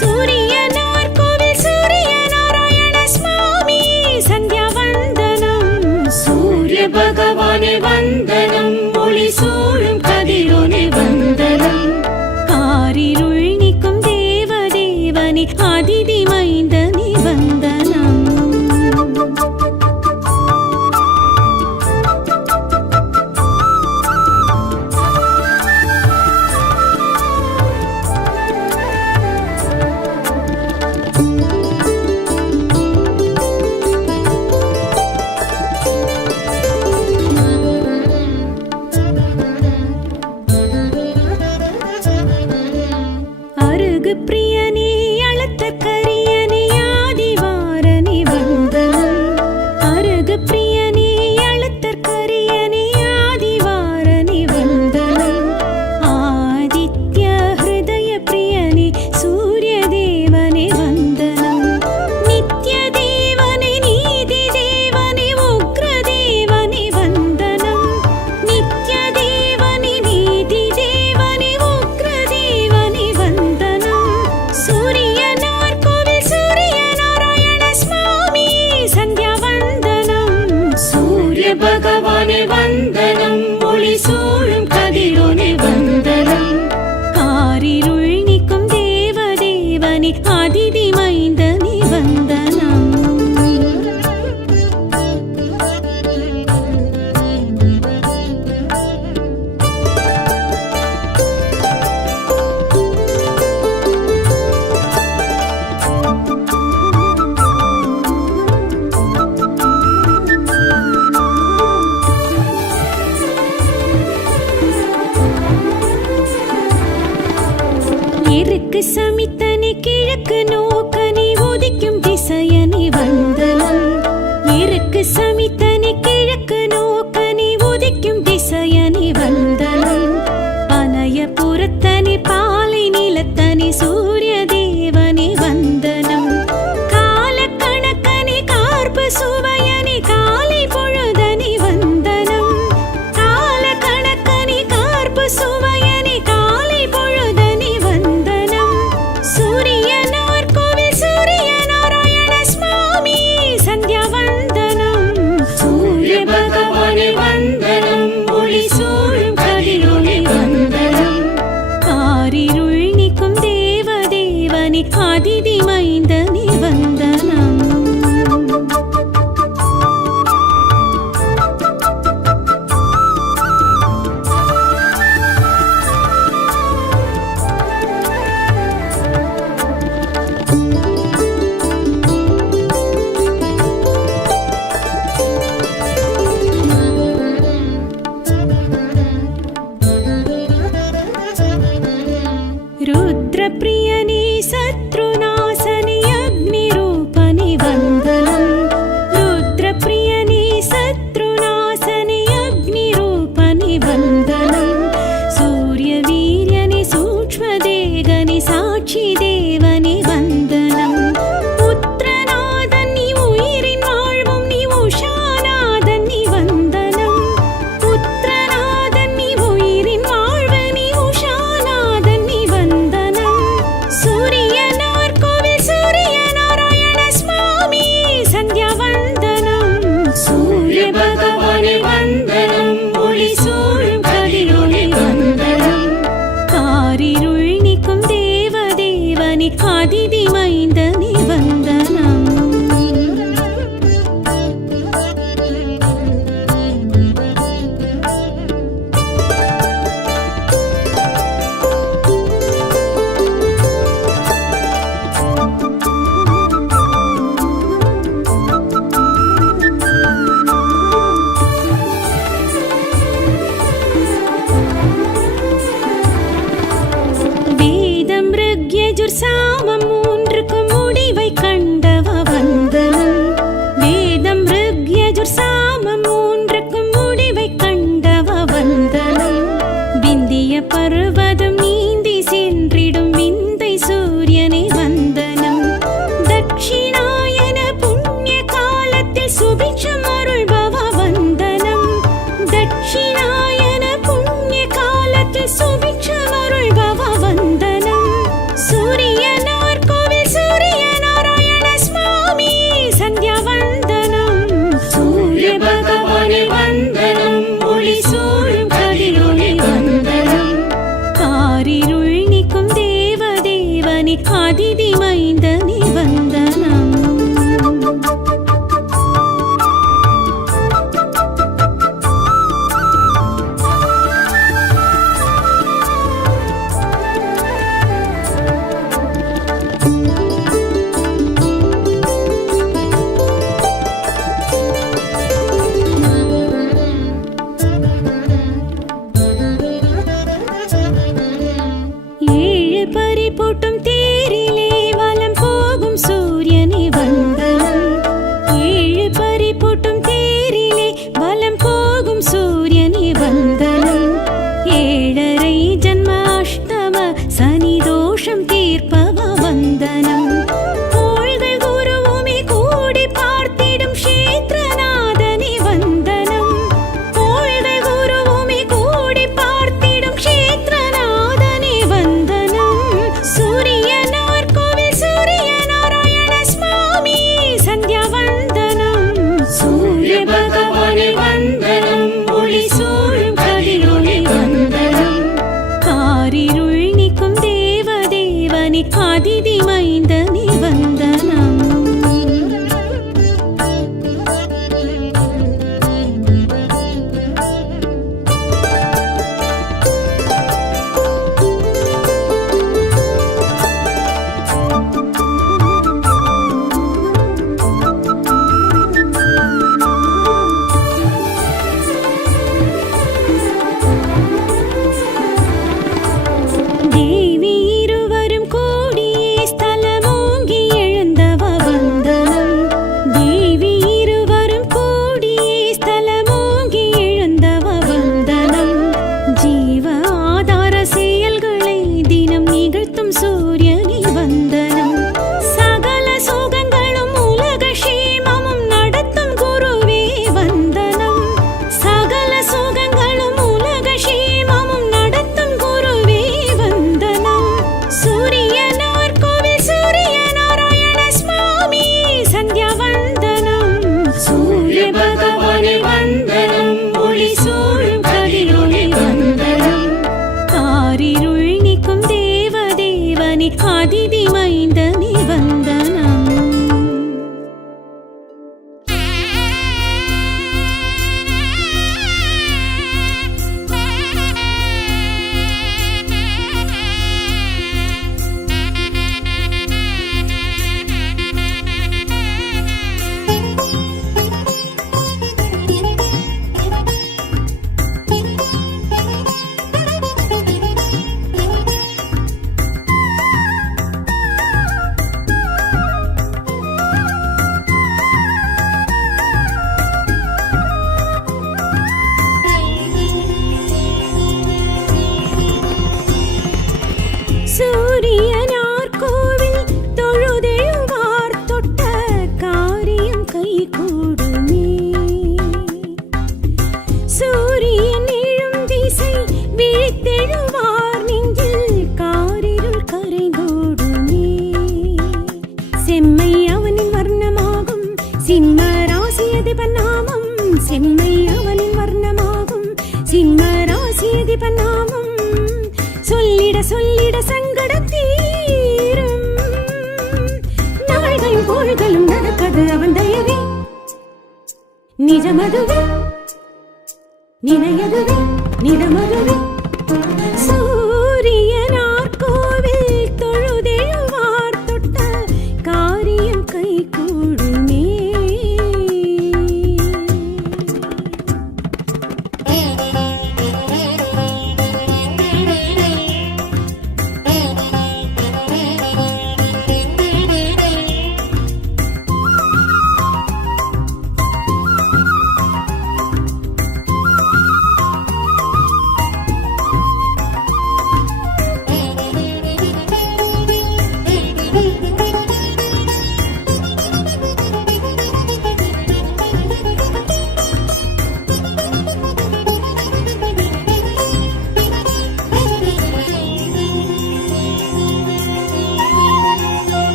சூரியனார் கோவில் சூரிய நாராயண சுவாமி சந்தியா வந்தனம். சூரிய பகவானே வந்தனம், ஒளி சூழும் கதிரோனே வந்தனம். காரிருள் நீக்கும் தேவதேவனே அதிதி மைந்தனே வந்தனம். அருகு பிரியனே அழுத்த கரியனே ஆதிவாரனே வந்தனம். அருகு பிரியனே அழுத்த கரியனே ஆதிவாரனே வந்தனம். ஆதித்ய ஹிருதய பிரியனே சூரிய தேவனே வந்தனம். நித்ய தேவனே நீதி தேவனே உக்ர தேவனே வந்தனம். நித்ய தேவனே நீதி தேவனே உக்ர தேவனே வந்தனம். சூரியனார் கோவில் சூரிய நாராயண சுவாமி சந்தியா வந்தனம். சூரிய பகவானே வந்தனம், ஒளி சூழும் கதிரோனே வந்தனம். காரிருள் நீக்கும் தேவதேவனே அதிதி மைந்தனே வந்தனம். இருக்கு சமித்தனே கிழக்கு நோக்கனே உதிக்கும் திசையனே வந்தனம். இருக்கு சமித்தனே கிழக்கு நோக்கனே உதிக்கும் திசையனே வந்தனம். பனைய புறத்தனே பாலை நிலத்தனே சூரிய தேவனே வந்தனம். கால கணக்கனே கார்பு சுவையனே காலை பொழுதனே வந்தனம். கால கணக்கனே கார்பு சுவையனே காலை பொழுதனே வந்தனம். சூரியனார் கோவில் சூரிய நாராயண சுவாமி சந்தியா வந்தனம். சூரிய பகவானே வந்தனம், ஒளி சூழும் கதிரோனே வந்தனம். காரிருள் நீக்கும் தேவதேவனே அதிதி மைந்தனே வந்தனம். ருத்ர பிரியனே சத்ருநாசனே அக்னி ரூபனே வந்தனம். ருத்ர பிரியனே சத்ருநாசனே அக்னி ரூபனே வந்தனம். சூரிய வீரியனே சூக்ஷ்ம தேகனே சாட்சி தேவனே வந்தனம். புத்திரநாதன் நீ உயிரின் வாழ்வும் நீ உஷாநாதன் நீ வந்தனம். புத்திரநாதன் நீ உயிரின் வாழ்வு நீ உஷாநாதன் நீ வந்தனம். சூரியனார் கோவில் சூரிய நாராயண சுவாமி சந்தியா வந்தனம். சூரிய பகவானே வந்தனம், ஒளி சூழும் கதிரோனே வந்தனம். காரிருள் நீக்கும் தேவதேவனே அதிதி மைந்தனே வந்தனம். வேதம் ருக்யஜுர் சாமம் மூன்றுக்கும் முடிவை கண்டவ வந்தனம். வேதம் ருக்யஜுர் சாமம் மூன்றுக்கும் முடிவை கண்டவ வந்தனம். விந்திய பர்வதம் நீந்தி சென்றிடும் விந்தை சூரியனே வந்தனம். தட்சிணாயன புண்ணிய காலத்தில் சுபிட்சம் அருள்பவ வந்தனம். தட்சிணாயன புண்ணிய காலத்தில் சுபிட்சம் அருள்பவ வந்தனம். சூரியனார் அதிதி மைந்தனே வந்தனம். போட்டும் தேரிலே வலம் போகும் சூரியனே வந்தனம். 7 பரி போட்டும் தேரிலே வலம் போகும் சூரியனே வந்தனம். 7.5 ஜன்ம அஷ்டம சனி தோஷம் தீர்ப்பவ வந்தனம். கோள்கள் குருவுமே கூடி பார்த்திடும் க்ஷேத்ரநாதனே வந்தனம். கோள்கள் குருவுமே கூடி பார்த்திடும் க்ஷேத்ரநாதனே வந்தனம். சூரியனார் கோவில் சூரிய நாராயண சுவாமி சந்தியா வந்தனம். சூரிய பகவானே வந்தனம், ஒளி சூழும் கதிரொளி வந்தனம். காரிருள் நீக்கும் தேவதேவனே அதிதி மைந்தனே வந்தனம். தேவி இருவரும் கூடியே ஸ்தலமோங்கி எழுந்தவ வந்தனம். தேவி இருவரும் கூடியே ஸ்தலமோங்கி எழுந்தவ வந்தனம். ஜீவ ஆதார செயல்களை தினம் நிகழ்த்தும் சூரியனே வந்தனம். சகல சுகங்களும் உலக க்ஷேமமும் நடத்தும் குருவே வந்தனம். சகல சுகங்களும் உலக க்ஷேமமும் நடத்தும் குருவே வந்தனம். சூரியனார் கோவில் சூரிய நாராயண சுவாமி சந்தியா வந்தனம். சூரிய பகவானே வந்தனம், ஒளி சூழும் கதிரொளி வந்தனம். காரிருள் நீக்கும் தேவதேவனே அதிதி மைந்தனே வந்தனம். சூரியனார் கோவில் தொழுதெழுவார் தொட்ட காரியம் கைகூடுமே. சூரியன் எழும் திசை விழித்தெழுவார் நெஞ்சில் காரிருள் கரைந்தோடுமே. செம்மை அவனின் வர்ணமாகும் சிம்ம ராசியதிபன் நாமம். செம்மை அவனின் வர்ணமாகும் சிம்ம ராசியதிபன் நாமம். சொல்லிட சொல்லிட சங்கடம் தீரும். நாள்களும் கோள்களும் நடப்பது அவன் தயவே. நிஜமதுவே நினையதுவே நிஜமதுவே. சூரியனார் கோவில் தொழுதெழுவார் தொட்ட காரியம் கைகூடுமே.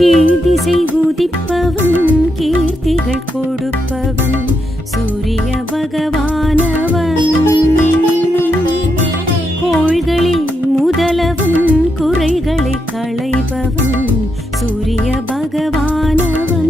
கீழ்திசை உதிப்பவன் கீர்த்திகள் கொடுப்பவன் சூரிய பகவானவன். கோள்களில் முதல் சகலவன் குறைகளை களைபவன் சூரிய பகவானவன்.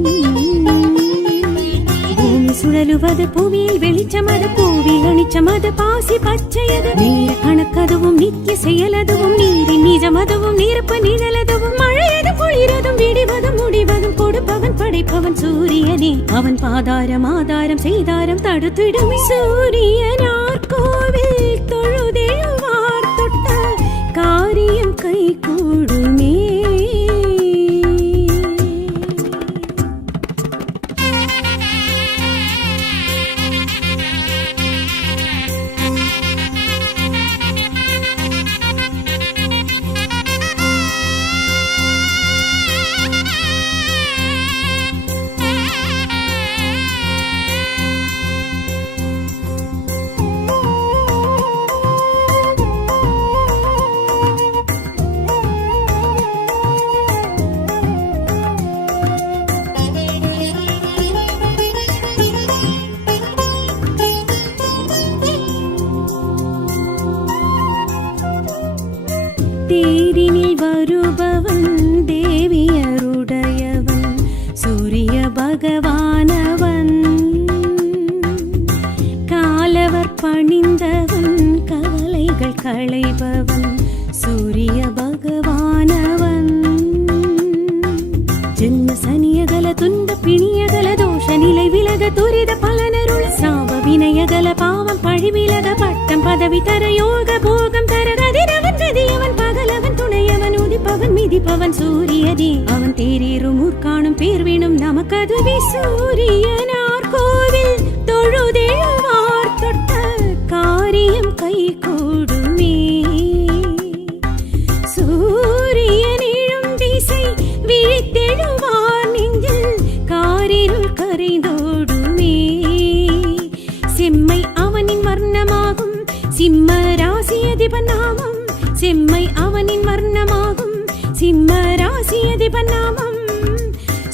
பூமி சுழலுவது புவியில் வெளிச்சமது, பூவில் அணிச்சமது, பாசி பச்சையது, நேர கணக்கதுவும் நித்திய செயலதுவும், நீரின் நிஜமதுவும், நீரப்ப நிழலதுவும், மழையது பொழிறதும், விடிவதும் முடிவதும், கொடுப்பவன் படைப்பவன் சூரியனே. அவன் பாதாரம் ஆதாரம் செய்தாரம் தடுத்திடும் சூரியனார் கோவில் தொழுதெழுவார் தொட்ட காரியம் கை கூடுமே. தேரினில் வருபவன் தேவியருடையவன் சூரிய பகவானவன். காலவர் பணிந்தவன் கவலைகள் களைபவன் சூரிய பகவானவன். ஜென்ம சனியகல துன்ப பிணியகல தோஷ நிலை விலக துரித பலனருள் சாவ வினயகல பாவம் பழி விலக பட்டம் பதவி தர யோக போகம் தர கதிரவன் கதியவன் பகலவன் துணையவன் உதிப்பவன் மிதிப்பவன் சூரியனே. அவன் தேரேறும் ஊர்காணும் பேர்வினும் நமக்கதுவே சூரியனார் கோவில் தொழுதெழுவார் தொட்ட காரியம் கை கூடுமே. சூரியனிழும் திசை விழித்தெழுவார் நெஞ்சில் காரிருள் கரைந்தோடுமே. செம்மை அவனின் வர்ணமாகும் சிம்ம ராசி அதிபநாமம், செம்மை அவனின் வர்ணமாகும் சிம்ம ராசி அதிபநாமம்.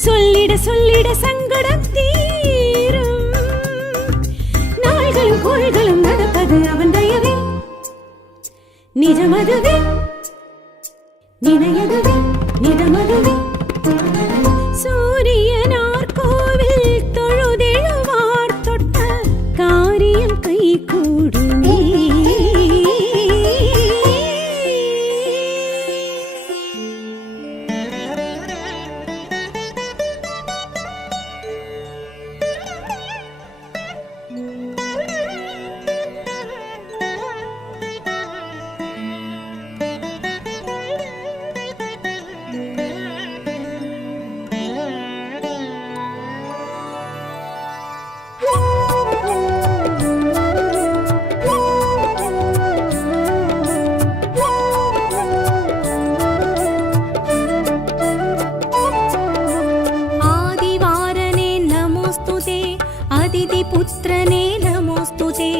சொல்லிட சொல்லிட சங்கடம் தீரும், நாள்களும் கோள்களும் நடப்பது அவன் தயவே. நிஜமதுவே நினையதுவே நிஜமதுவே. சூரியனார் கோவில் தொழுதெழுவார் தொட்ட காரியம் கை கூடுமே. புத்திரனே நமோஸ்துதே,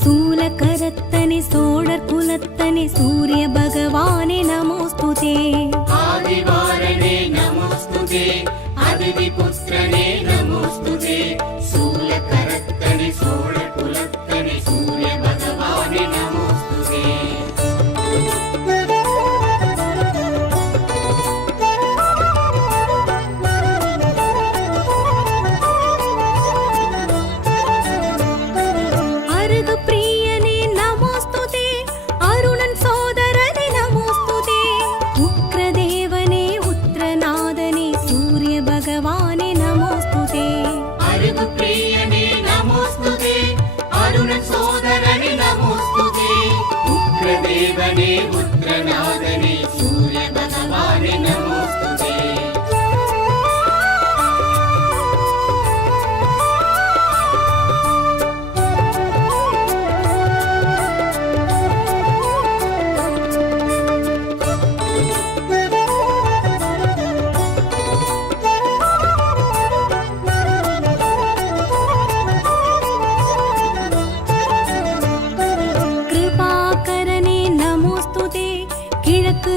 சூலகரத்தனே சோழர் குலத்தனே சூரிய பகவானே நமோஸ்துதே. ஆதிவாரனே நமோஸ்துதே, அதிதி புத்திரனே நமோஸ்துதே, சூலகரத்தனே சோழர் குலத்தனே சூரிய பகவானே நமோஸ்துதே. தேவனே புத்திரநாதனே சூரிய பகவானே நமோஸ்துதே.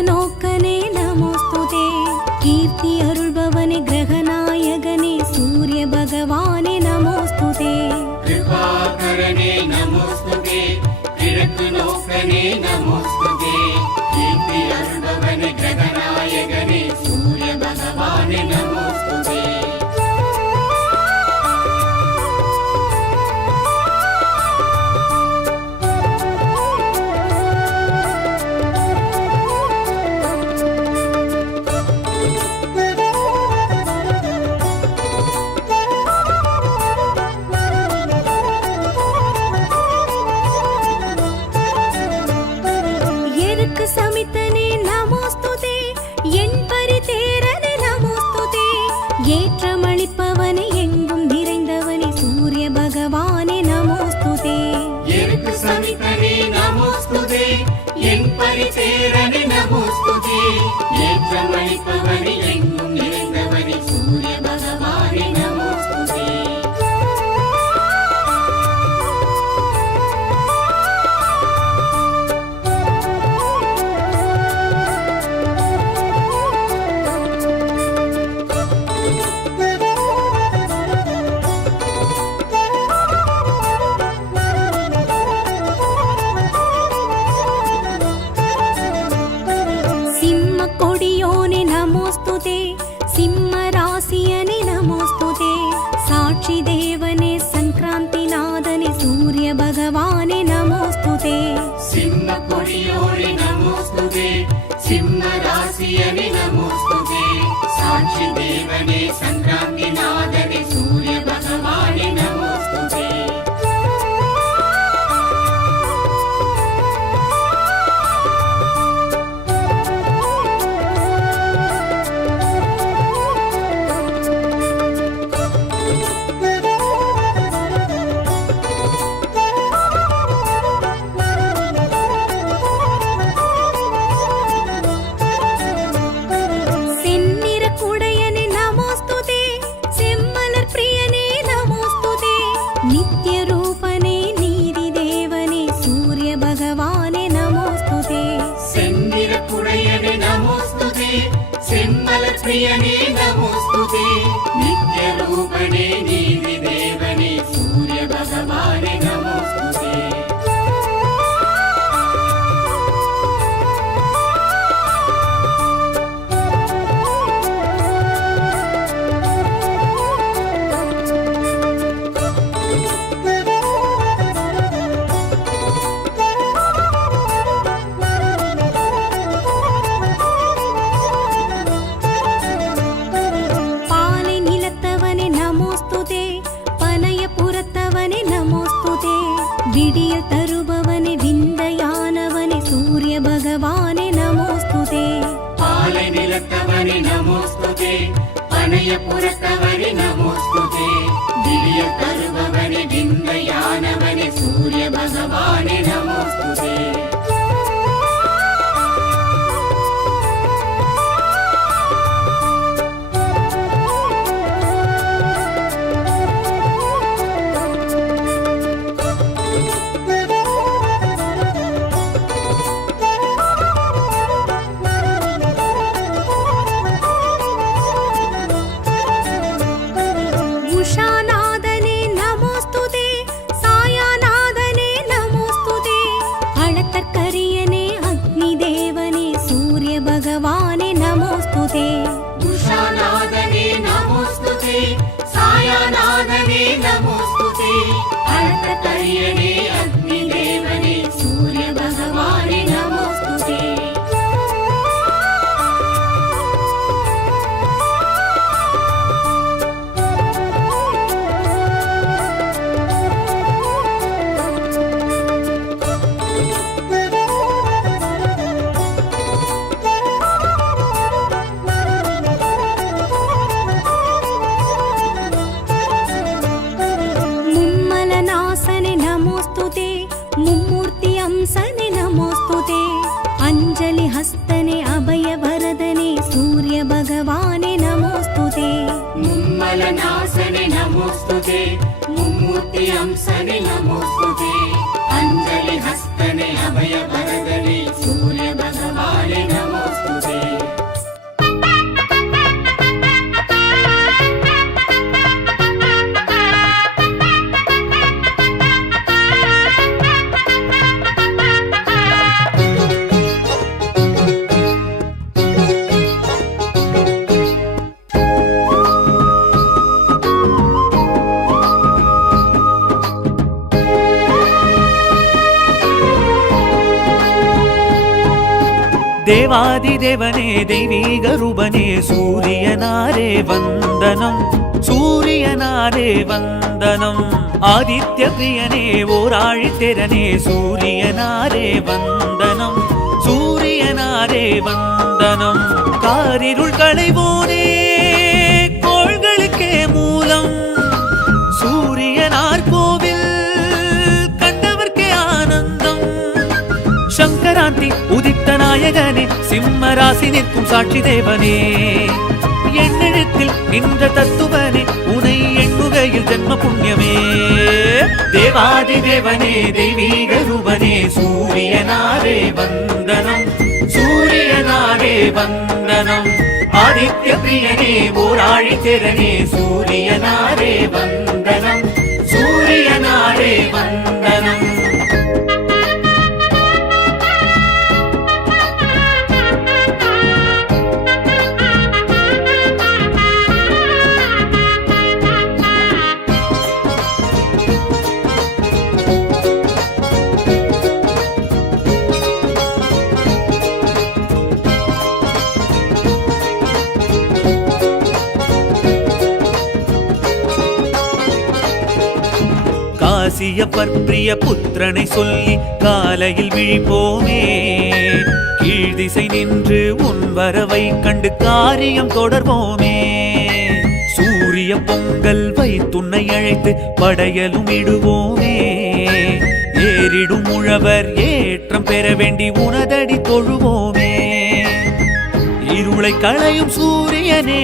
நோக்கனே நமோஸ்துதே, கீர்த்தி அருள்பவனே கிரகநாயகனே சூரிய பகவானே நமோஸ்துதே. கிருபாகரனே நமோஸ்துதே, கிழக்கு நோக்கனே நமோஸ்துதே, கீர்த்தி ஏற்றமளிப்பவனே எங்கும் நிறைந்தவனே சூரிய பகவானே நமோஸ்துதே. சிம்ம கொடியோனே நமோஸ்துதே, சிம்ம ராசியனே நமோஸ்துதே, சாட்சி தேவனே சங்கிராந்தி நாதனே சூரிய பகவானே நமோஸ்துதே. சிம்ம கொடியோனே நமோஸ்துதே, சிம்ம ராசியனே நமோஸ்துதே, சாட்சி தேவனே சங்கிராந்தி நாதனே சூரிய பகவானே நமோஸ்துதே. செந்நிற குடையனே நமோஸ்துதே, செம்மலர் பிரியனே நமோஸ்துதே, நித்ய ரூபனே நீதி தேவனே சூரிய பகவானே நமோஸ்துதே. செந்திர குடையனே நமோஸ்துதே, செம்மலர் பிரியனே நமோஸ்துதே, நித்ய ரூபனே நீதி தேவனே சூரிய பகவானே நமோஸ்துதே. பாலை நிலத்தவனே நமோஸ்துதே, பனைய புறத்தவனே நமோஸ்துதே, விடியல் தருபவனே விந்தையானவனே சூரிய பகவானே நமோஸ்துதே. பாலை நிலத்தவனே நமோஸ்துதே, பனைய புறத்தவனே நமோஸ்துதே, திவ்ய தருபவனே விந்தையானவனே சூரிய பகவானே நமோஸ்துதே. உஷாநாதனே நமோஸ்துதே, சாயாநாதனே நமோஸ்துதே, அளத்தற்கரியனே அக்னி தேவனே சூரிய பகவானே நமோஸ்துதே. உஷாநாதனே நமோஸ்துதே, சாயாநாதனே நமோஸ்துதே, அழகரியனே அக்னி தேவனே சூரிய பகவானே நமோஸ்துதே. மும்மலநாசனே நமோஸ்துதே, மும்மூர்த்தி அம்சனே நமோஸ்துதே, அஞ்சலி ஹஸ்தனே அபய வரதனே சூரிய பகவானே நமோஸ்துதே. மும்மலநாசனே நமோஸ்துதே, மும்மூர்த்தி அம்சனே நமோஸ்துதே, அஞ்சலி ஹஸ்தனே அபய வரதனே சூரிய பகவானே நமோஸ்துதே. தேவாதிதேவனே தெய்வீக ரூபனே சூரியனாரே வந்தனம், சூரியனாரே வந்தனம். ஆதித்ய பிரியனே ஓராழித்திரனே சூரியனாரே வந்தனம், சூரியனாரே வந்தனம். காரிருள் களைவோனே கோள்களுக்கே மூலம், சூரியனார் கோவில் கண்டவர்க்கே ஆனந்தம். சங்கராந்தி உதித்தனாய் நாயகனே சிம்ம ராசி நிற்கும் சாட்சி தேவனே எண்ணெழுத்தில் நின்ற தத்துவனே உனை எண்ணுகையில் ஜென்ம புண்ணியமே தேவாதி தேவனே தெய்வீக ரூபனே சூரியனாரே வந்தனம் சூரியனாரே வந்தனம் ஆதித்ய பிரியனே ஓராழி திறனே சூரியனாரே வந்தனம் சூரியனாரே வந்தனம் காசிய பற்பிரிய புத்திரனை சொல்லி காலையில் விழிப்போமே கீழ்திசை நின்று உன் வரவை கண்டு காரியம் தொடர்வோமே சூரிய பொங்கல் வைத்துன்னை அழைத்து படையலும் இடுவோமே ஏறிடும் உழவர் ஏற்றம் பெற வேண்டி உனதடி தொழுவோமே இருளை களையும் சூரியனே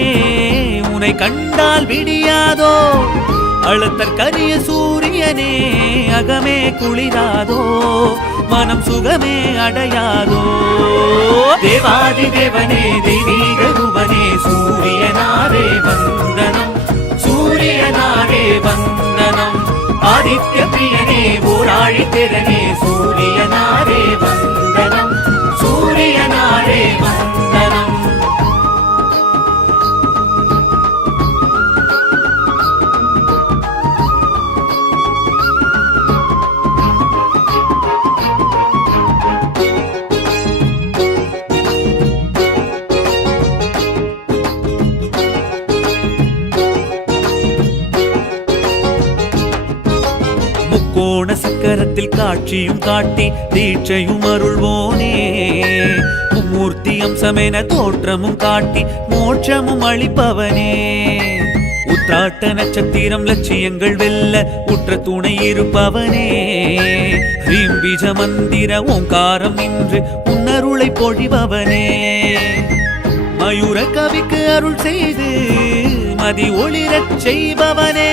உனை கண்டால் விடியாதோ அழுத்தற் கரிய சூரியனே அகமே குளிராதோ மனம் சுகமே அடையாதோ தேவாதி தேவனே தெய்வீக ரூபனே சூரியனாரே வந்தனம் சூரியனாரே வந்தனம் ஆதித்ய பிரியனே ஓராழி திறனே சூரியனாரே வந்தனம் சூரியனாரே வந்தனம் கோண சக்கரத்தில் காட்சியும் காட்டி தீட்சையும் அருள்வோனே மும்மூர்த்தி அம்சமென தோற்றமும் காட்டி மோட்சமும் அளிப்பவனே உத்ராட்ட நட்சத்திரம் லட்சியங்கள் வெல்ல உற்ற துணை இருப்பவனே ஹ்ரீம் பீஜ மந்திர ஓங்காரம் நின்று உன்னருளை பொழிபவனே மயூர கவிக்கு அருள் செய்து மதி ஒளிரச் செய்பவனே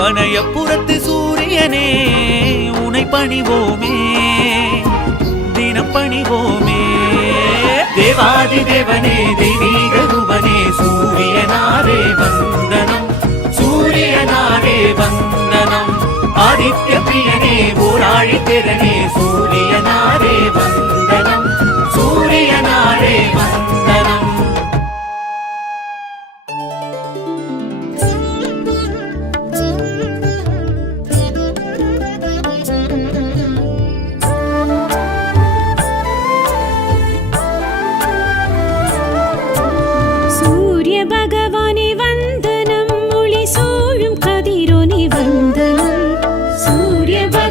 பனையப்புறத்து சூரியனே உனை பணிவோமே தினம் பணிவோமே தேவாதி தேவனே தெய்வீக ரூபனே சூரியனாரே வந்தனம் சூரியனாரே வந்தனம் ஆதித்ய பிரியனே ஓராழி திறனே சூரியனாரே வந்தனம் சூரியனாரே வந்தனம்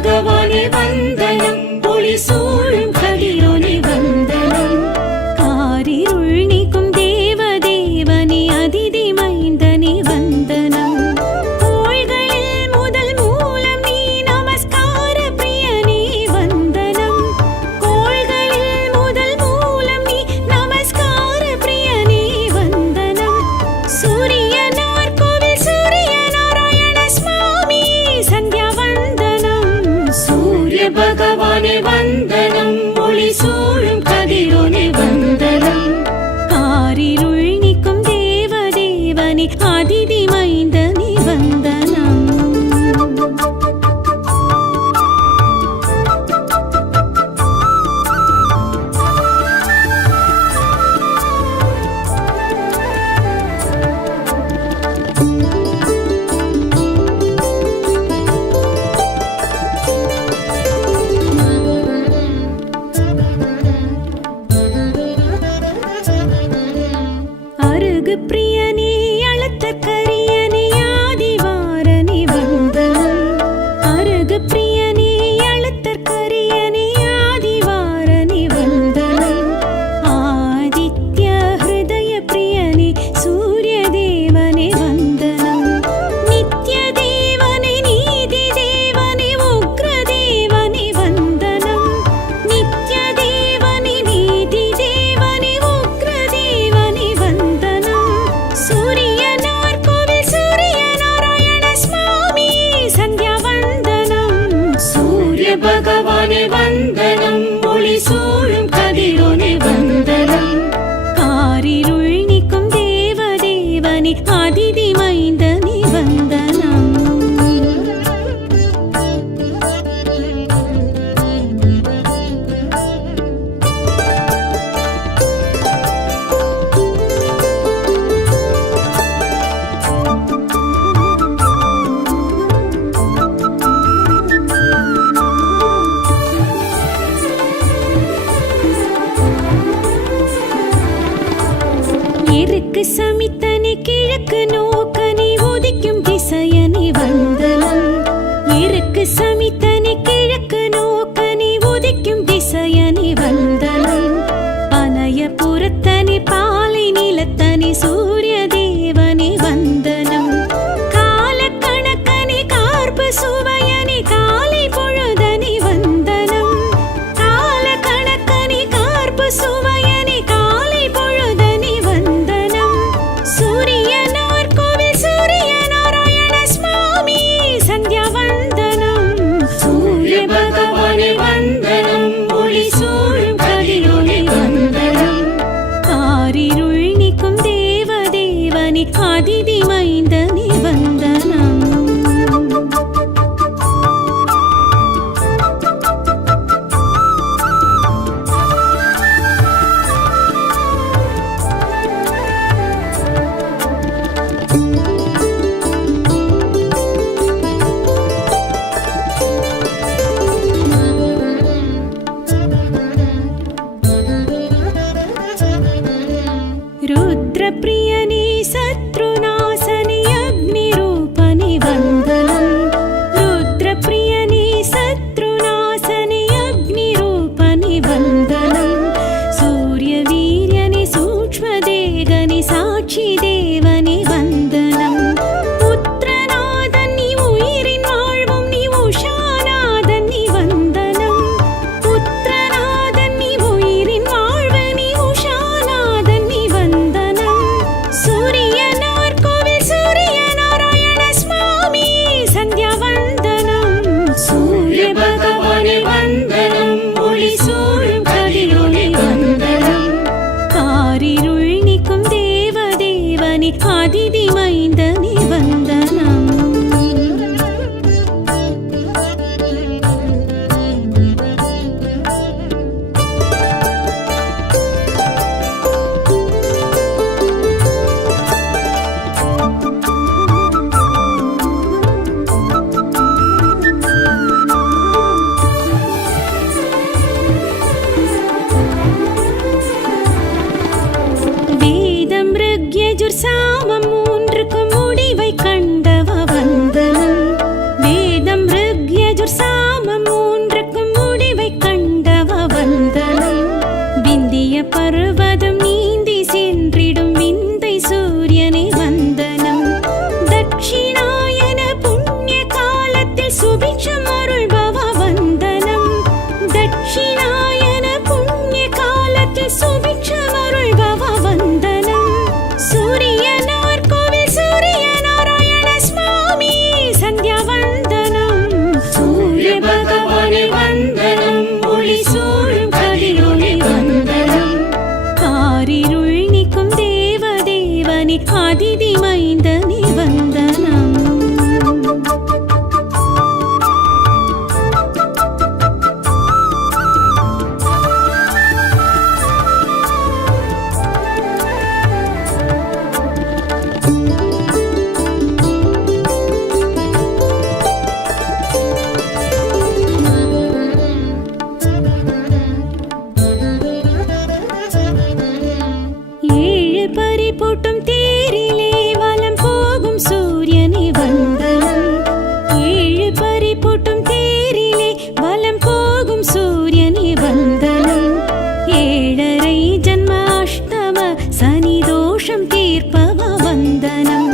பகவானே வந்தனம் ஒளி சூழும் கதிரோனே வந்தனம் காரிருள் நீக்கும் தேவதேவனே அதிதி மைந்தனே வந்தனம் பிரியனே அழுத்த கரியனே ஆதிவாரனே வந்தனம் அருகு பிரியனே அழுத்த கரியனே ஆதிவாரனே வந்தனம் ஆதித்ய ஹிருதய பிரியனே சூரிய தேவனே வந்தனம் நித்ய தேவனே நீதி தேவனே உக்ர தேவனே வந்தனம் நித்ய தேவனே நீதி தேவனே அதிதி மைந்தனே வந்தனம். இருக்கு சமித்தனி கிழக்கு நோக்கனி உதிக்கும் திசையனி வந்தனம். இருக்கு சமித்தனி கிழக்கு நோக்கனி உதிக்கும் திசையனி வந்தனம். பனைய புறத்தனி பாலை நிலத்தனி சூரிய தேவனி வந்தனம். கால கணக்கனி கார்பு சுவையனி காலை பொழுதனி வந்தனம். கால கணக்கனி கார்பு சுவையனி காலை பொழுதனி வந்தனம். சூரியனார் கோவில் சூரிய நாராயண சுவாமி சந்தியா வந்தனம். சூரிய பகவானே வந்தனம். ஒளி சூழும் கதிரோனே வந்தனம். ஆரிருள் நீக்கும் தேவ தேவனே அதிதி மைந்தனே வந்தனம். ருத்ரப்ரியனே சத்ருநாசனே அக்னிரூபனே வந்தனம். ருத்ரப்ரியனே சத்ருநாசனே அக்னிரூபனே வந்தனம். சூரிய வீரியனே சூக்ஷ்மதேகனே சாட்சி தேவனே வந்தனம். புத்திரநாதன் நீ உயிரின் வாழ்வும் நீ உஷாநாதன் நீ வந்தனம். புத்திரநாதன் நீ உயிரின் வாழ்வு நீ உஷாநாதன் நீ வந்தனம். சூரியனார் கோவில் சூரிய நாராயண சுவாமி சந்தியா வந்தனம். சூரிய பகவானே வந்தனம். ஒளி சூழும் கதிரோனே வந்தனம். காரிருள் நீக்கும் தேவ தேவனே அதிதி மைந்தனே வந்தனம். வேதம் ருக்யஜுர் சாமம் மூன்றுக்கும் முடிவை கண்டவ வந்தனம். வேதம் ருக்யஜுர் சாமம் மூன்றுக்கும் முடிவை கண்டவ வந்தனம். விந்திய பர்வதம் நீந்தி சென்றிடும் விந்தை சூரியனே வந்தனம். தட்சிணாயன புண்ணிய காலத்தில் சுபிட்சம் அருள்பவ வந்தனம். தட்சிணாயன புண்ணிய காலத்தில் சுபிட்சம் அருள்பவ வந்தனம். சூரியனார் கோவில் சூரிய நாராயண சுவாமி சந்தியா வந்தனம். சூரிய பகவானே வந்தனம். ஒளி சூழும் கதிரோனே வந்தனம். காரிருள் நீக்கும் தேவ தேவனே அதிதி மைந்தனே வந்தனம். ஏழு பறிபோட்டும் தேரிலே வலம் போகும் சூரியனே வந்தனம். ஏழு பறிபோட்டும் தேரிலே வலம் போகும் சூரியனே வந்தனம். ஏழரை ஜன்ம அஷ்டம சனி தோஷம் தீர்ப்பவ வந்தனம்.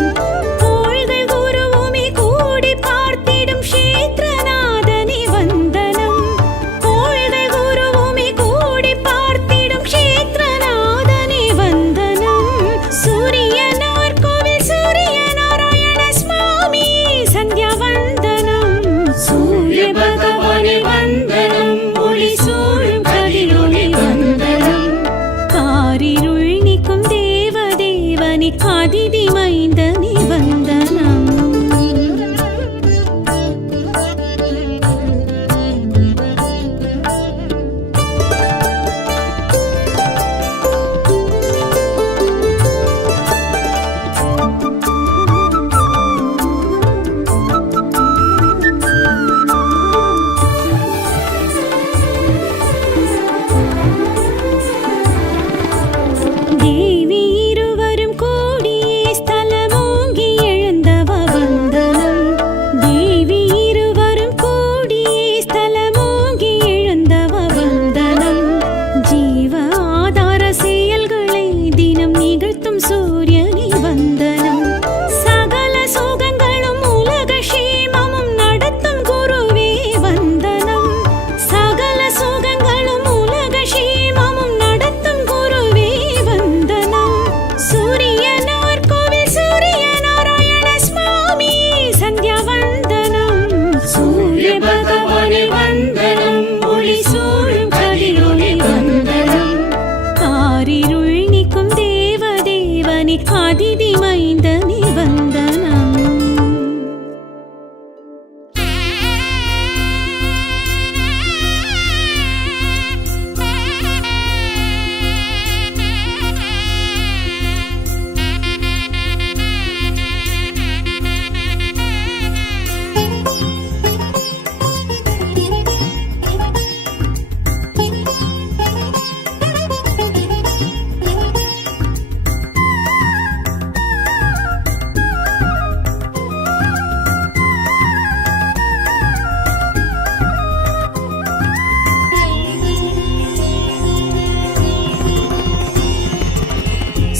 அதிதி மைந்தனே வந்தனம். தேவி இருவரும் கூடியே ஸ்தலமோங்கி எழுந்தவ வந்தனம். தேவி இருவரும் கூடியே ஸ்தலமோங்கி எழுந்தவ வந்தனம். ஜீவ ஆதார செயல்களை தினம் நிகழ்த்தும் சூரியனே வந்தனம். சகல சுகங்களும் உலக க்ஷேமமும் நடத்தும் குருவே வந்தனம். சகல சுகங்களும் உலக க்ஷேமமும் நடத்தும் குருவே வந்தனம். சூரியனார் கோவில் சூரிய நாராயண சுவாமி சந்தியா வந்தனம். சூரிய பகவானே வந்தனம், ஒளி சூழும் கதிரோனே வந்தனம். காரிருள் நீக்கும் தேவ தேவனே அதிதி மைந்தனே வந்தனம்.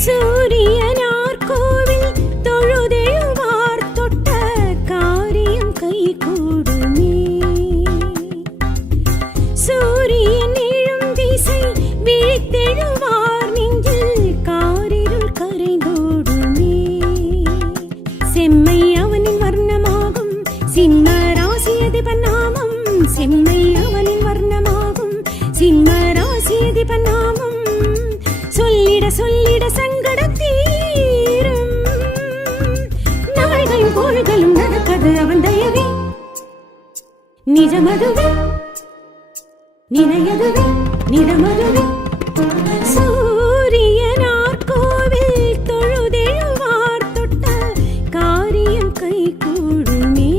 சூரியனார் கோவில் தொழுதெழுவார் தொட்ட காரியம் கைகூடுமே. சூரியன் எழும் திசை விழித்தெழுவார் நெஞ்சில் காரிருள் கரைந்தோடுமே. செம்மை அவனின் வர்ணமாகும் சிம்ம ராசியதி பன்னாமம். செம்மை அவனின் வர்ணமாகும் சிம்ம ராசியதி பன்னாமம். சொல்லிட சொல்லிட சங்கடம் தீரும். நாள்களும் கோள்களும் நடக்கது அவன் தயவே. நிஜமதுவே நினையதுவே நிறமதுவே. சூரியனார் கோவில் தொழுதெழுவார் தொட்ட காரியம் கைகூடுமே.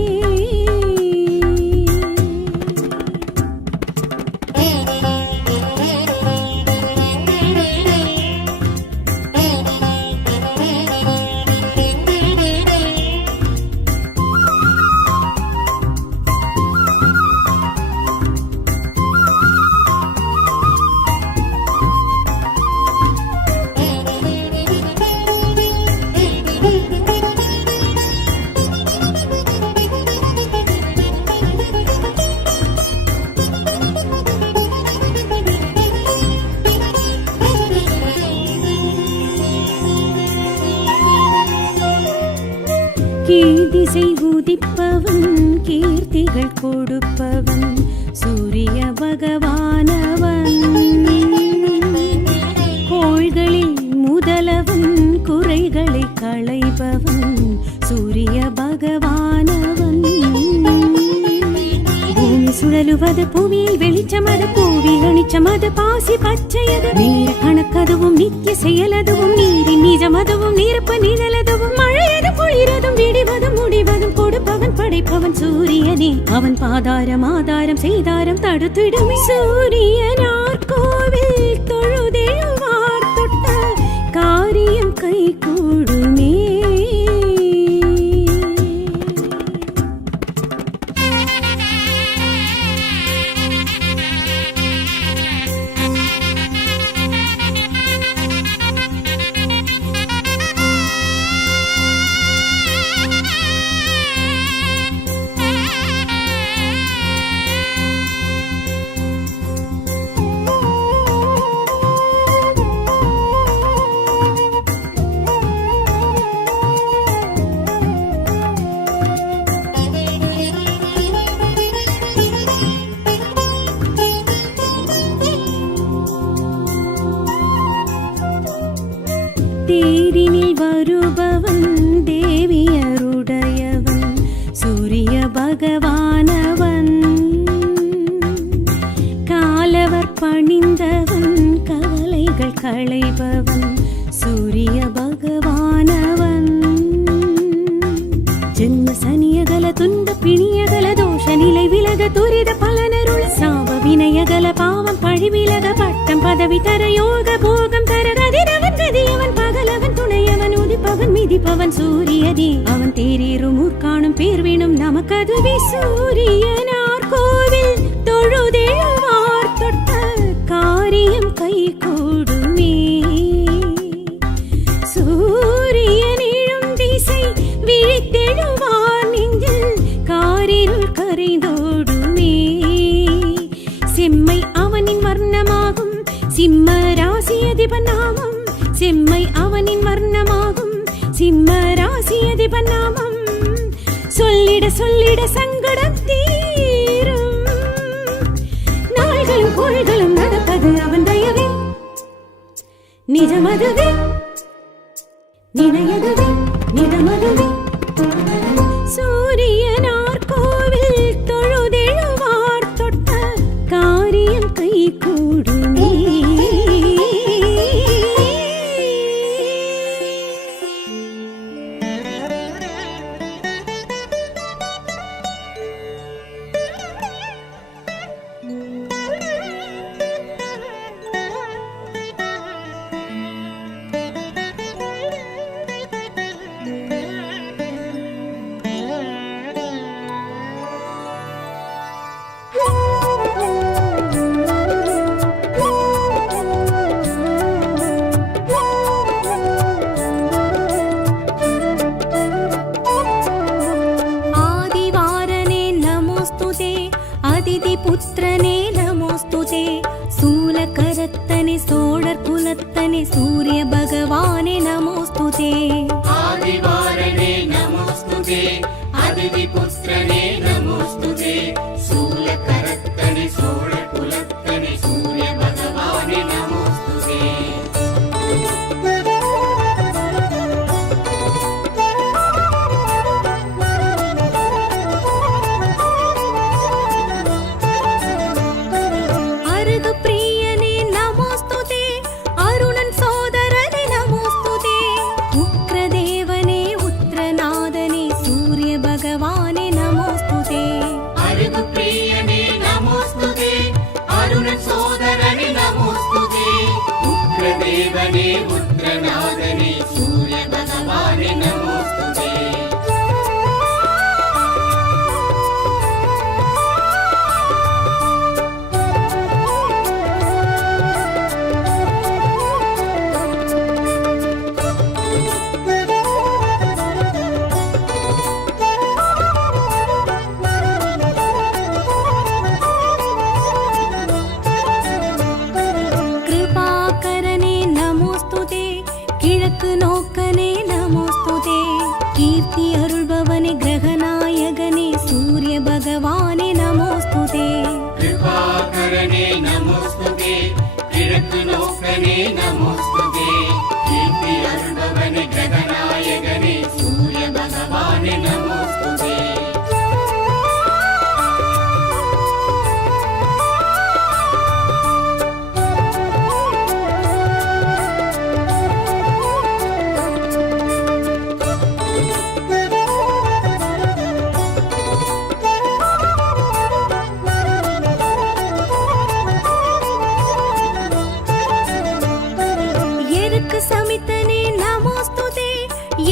கீழ்திசை உதிப்பவன் கீர்த்திகள் கொடுப்பவன் சூரிய பகவானவன். கோள்களில் முதலவன் குறைகளை களைபவன் சூரிய பகவானவன். பூமி சுழலுவது புவியில் வெளிச்சமது பூவில் அணிச்சமது பாசி பச்சையது. நீர கணக்கதுவும் நித்திய செயலதுவும் நீரின் நிஜமதுவும் நீரப்ப நிழலதுவும் மழையது குளிரதும் விடிவதும் முடிவதும் கொடுப்பவன் படைப்பவன் சூரியனே. அவன் பாதாரம் ஆதாரம் செய்தாரம் தடுத்திடுமே. சூரியனார் கோவில் தொழுதெழுவார் தொட்ட காரியம் கைகூடுமே. தொழுபவன் தேவியருடையவன் சூரிய பகவானவன் காலவர் பணிந்தவன் கவலைகள் களைபவன் சூரிய பகவானவன் ஜென்ம சனியகல துன்ப பிணியகல தோஷ நிலை விலக துரித பலனருள் சாவ வினயகல பாவம் பழி விலக பட்டம் பதவி தர யோக போகம் தர கதிரவன் கதியவன் பகலவன் துணையவன் உதிப்பவன் மிதிப்பவன் சூரியதே அவன் தேரேறும் ஊர்காணும் பேர் வேணும் நமக்கதுவே சூரியனார் கோவில் தொழுதெழுவார் தொட்ட காரியம் கை கூடுமே சூரியனிழும் திசை விழித்தெழுவார் நெஞ்சில் காரிருள் கரைந்தோடுமே செம்மை அவனின் வர்ணமாகும் சிம்ம ராசி அதிபன் நாமம் செம்மை அவனின் வர்ணமாகும் சிம்ம ராசி அதிபன் நாமம் சொல்லிட சொல்லிட சங்கடம் தீரும் நாள்களும் கோள்களும் நடப்பது அவன் தயவே நிஜமதுவே நினையதுவே நிதமதுவே சூரியனார் கோவில் தொழுதெழுவார் தொட்ட காரியம் கை கூடுமே புத்திரனே நமோஸ்துதே சூலகரத்தனே சோழர் குலத்தனே சூரிய பகவானே நமோஸ்துதே ஆதிவாரனே நமோஸ்துதே அதிதி புத்திரனே நமோஸ்துதே சூலகரத்தனே சோழர் குலத்தனே சூரிய பகவானே நமோஸ்துதே தேவனே உத்ரநாதனே சூரிய பகவானே நமோஸ்துதே நோக்கனே நமோஸ்துதே கீர்த்தி அருள்பவனே கிரகநாயகனே சூரிய பகவானே நமோஸ்துதே கிருபாகரனே நமோஸ்துதே கிழக்கு நோக்கனே நமோஸ்துதே கீர்த்தி அருள்பவனே கிரகநாயகனே சூரிய பகவானே நமோஸ்துதே சமித்தனே நமோஸ்துதே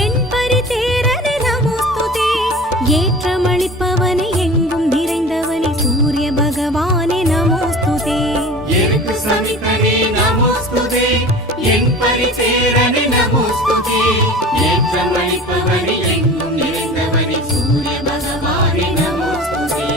என் பரிதேரனே நமோஸ்துதே ஏற்றமளிப்பவனே எங்கும் நிறைந்தவனே சூரிய பகவானே நமோஸ்துதே எனக்கு சமித்தனே நமோஸ்துதே என் பரிதேரனே நமோஸ்துதே ஏற்றமளிப்பவனே எங்கும் நிறைந்தவனே சூரிய பகவானே நமோஸ்துதே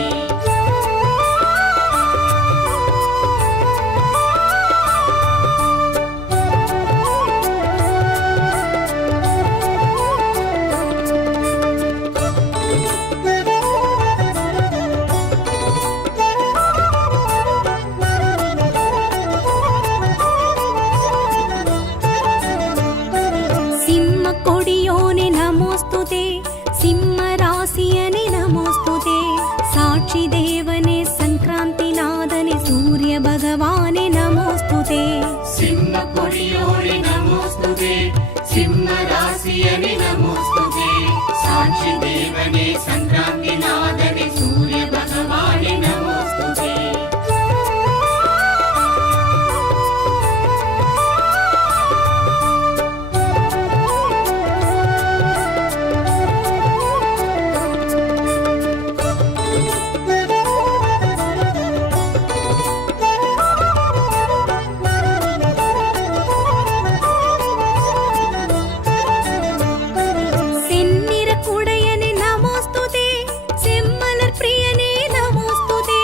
கொடியோ நமோஸ்துதே சிம்ம ராசியனே நமோஸ்துதே சாட்சி தேவனே சங்கராந்தி நாதனே சூரிய பகவானே நமோஸ்துதே சிம்ம கொடியோரே நமோஸ்துதே சிம்ம ராசியனே நமோஸ்துதே சாட்சி தேவனே சங்கராந்தி நாதனே சூரிய பகவானே நமோஸ்துதே செந்நிற குடையனே நமோஸ்துதே செம்மலர் பிரியனே நமோஸ்துதே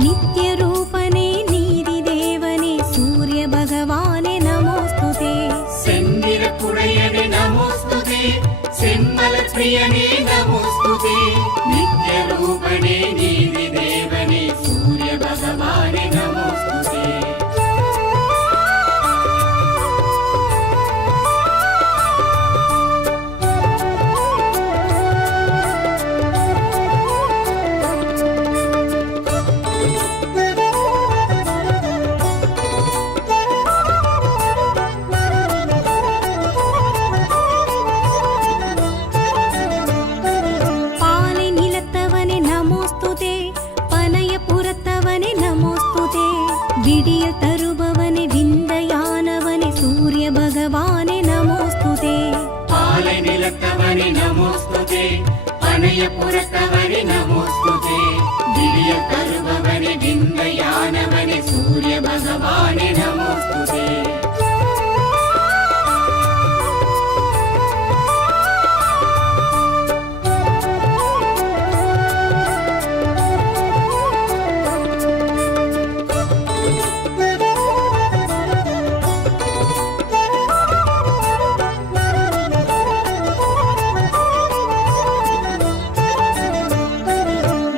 நித்ய ரூபனே நீதி தேவனே சூரிய பகவானே நமோஸ்துதே செந்திர குடையனே நமோஸ்துதே செம்மலர் பிரியனே நமோஸ்துதே நித்ய ரூபனே நீதி தேவனே சூரிய பகவானே நமோஸ்துதே பாலை நிலத்தவனே நமோஸ்துதே பனைய புறத்தவனே நமோஸ்துதே விடியல் தருபவனே விந்தையானவனே சூரிய பகவானே நமோஸ்துதே பாலை நிலத்தவனே நமோஸ்துதே பனைய புறத்தவனே நமோஸ்துதே விடிய தருபவனே விந்தையானவனே சூரிய பகவானே நமோஸ்துதே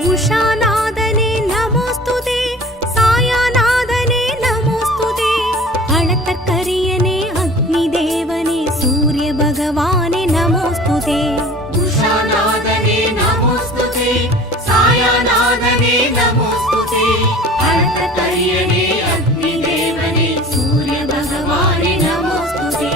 உஷாநாதனே நமோஸ்துதே சாயாநாதனே நமோஸ்துதே அளத்தற்கரியனே அக்னி தேவனே சூரிய பகவானே நமோஸ்துதே உஷாநாதனே நமோஸ்துதே சாயாநாதனே நமோஸ்துதே அழகரியனே அக்னி தேவனே சூரிய பகவானே நமோஸ்துதே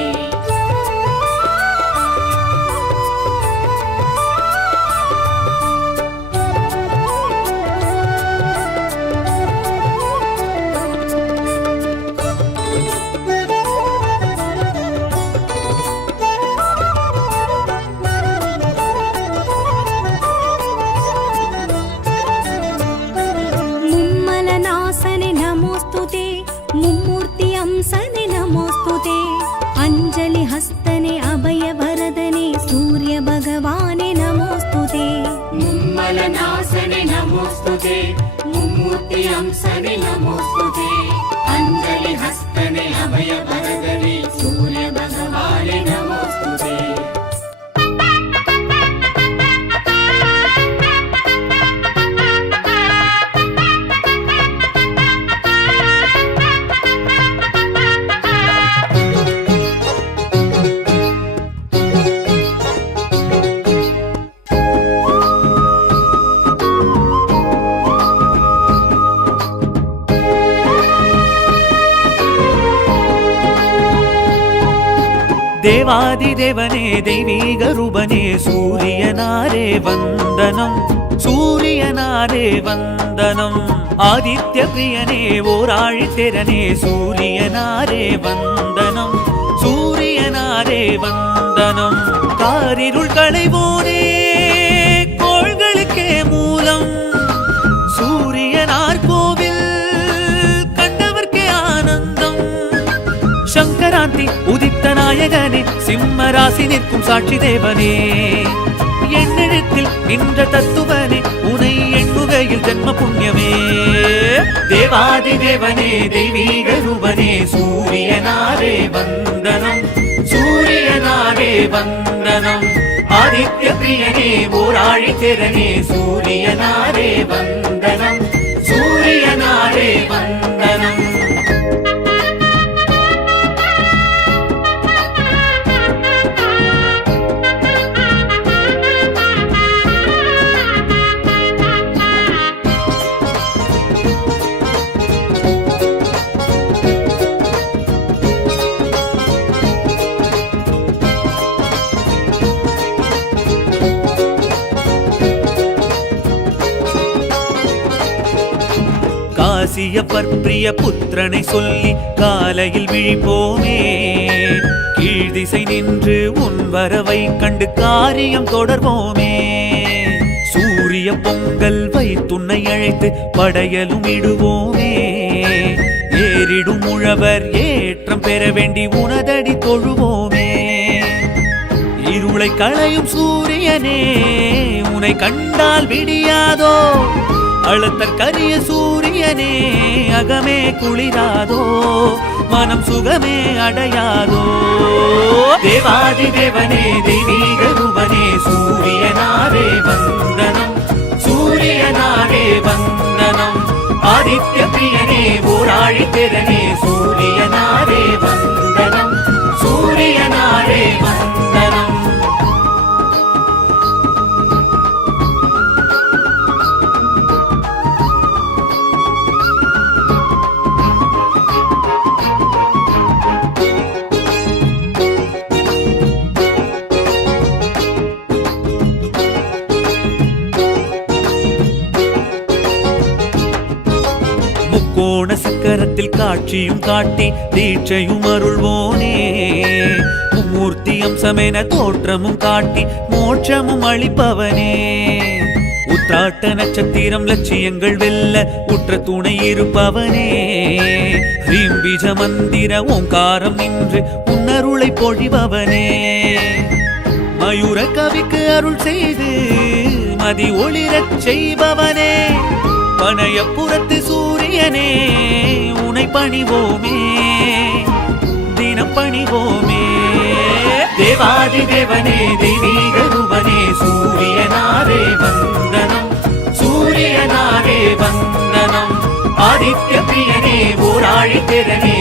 மும்மலநாசனே நமோஸ்துதே மும்மூர்த்தி அம்சனே நமோஸ்துதே அஞ்சலி ஹஸ்தனே அபய வரதனே சூரிய பகவானே நமோஸ்துதே மும்மலநாசனே நமோஸ்துதே மும்மூர்த்தி அம்சனே நமோஸ்துதே அஞ்சலி ஹஸ்தனே அபய வரதனே சூரிய பகவானே நமோஸ்துதே தேவாதி தேவனே தெய்வீக ரூபனே சூரியனாரே வந்தனம் சூரியனாரே வந்தனம் ஆதித்ய பிரியனே ஓராழித்திரனே சூரியனாரே வந்தனம் சூரியனாரே வந்தனம் காரிருள் களைவோனே கோள்களுக்கே மூலம் சூரியனார் கோவில் கண்டவர்க்கே ஆனந்தம் சங்கராந்தி உதித்த நாயகனே சிம்ம ராசி நிற்கும் சாட்சி தேவனே எண்ணெழுத்தில் நின்ற தத்துவனே உனை எண்ணுகையில் ஜென்ம புண்ணியமே தேவாதி தேவனே தெய்வீக ரூபனே சூரியனாரே வந்தனம் சூரியனாரே வந்தனம் ஆதித்ய பிரியனே ஓராழித்திரனே சூரியனாரே வந்தனம் சூரியனாரே வந்தனம் காசியப்பர் பிரிய புத்திரனை சொல்லி காலையில் விழிப்போமே. கீழ் திசை நின்று உன் வரவை கண்டு காரியம் தொடர்வோமே. சூரிய பொங்கல் வைத்துன்னை அழைத்து படையலும் இடுவோமே. ஏறிடும் உழவர் ஏற்றம் பெற வேண்டி உனதடி தொழுவோமே. இருளை களையும் சூரியனே உனை கண்டால் விடியாதோ. அழுத்தற்கரிய சூரியனே அகமே குளிராதோ. மனம் சுகமே அடையாதோ. தேவாதி தேவனே தெய்வீக ரூபனே சூரியனாரே வந்தனம். சூரியனாரே வந்தனம். ஆதித்ய பிரியனே ஊராழி திறனே சூரியனாரே வந்தனம். சூரியனாரே வந்தனம். கோண சக்கரத்தில் காட்சியும் காட்டி தீட்சையும் அருள்வோனே. மும்மூர்த்தி அம்சமென தோற்றமும் காட்டி மோட்சமும் அளிப்பவனே. உத்திராட்ட நட்சத்திரம் லட்சியங்கள் வெல்ல உற்ற துணை இருப்பவனே. ஹ்ரீம் பீஜ மந்திர ஓங்காரம் நின்று உன்னருளை பொழிபவனே. மயூர கவிக்கு அருள் செய்து மதி ஒளிரச் செய்பவனே. பனையப்புறத்து சூரியனே உனை பணிவோமே. தினம் பணிவோமே. தேவாதி தேவனே தெய்வீக ரூபனே சூரியனாரே வந்தனம். சூரியனாரே வந்தனம். ஆதித்ய பிரியனே ஊராழி திறனே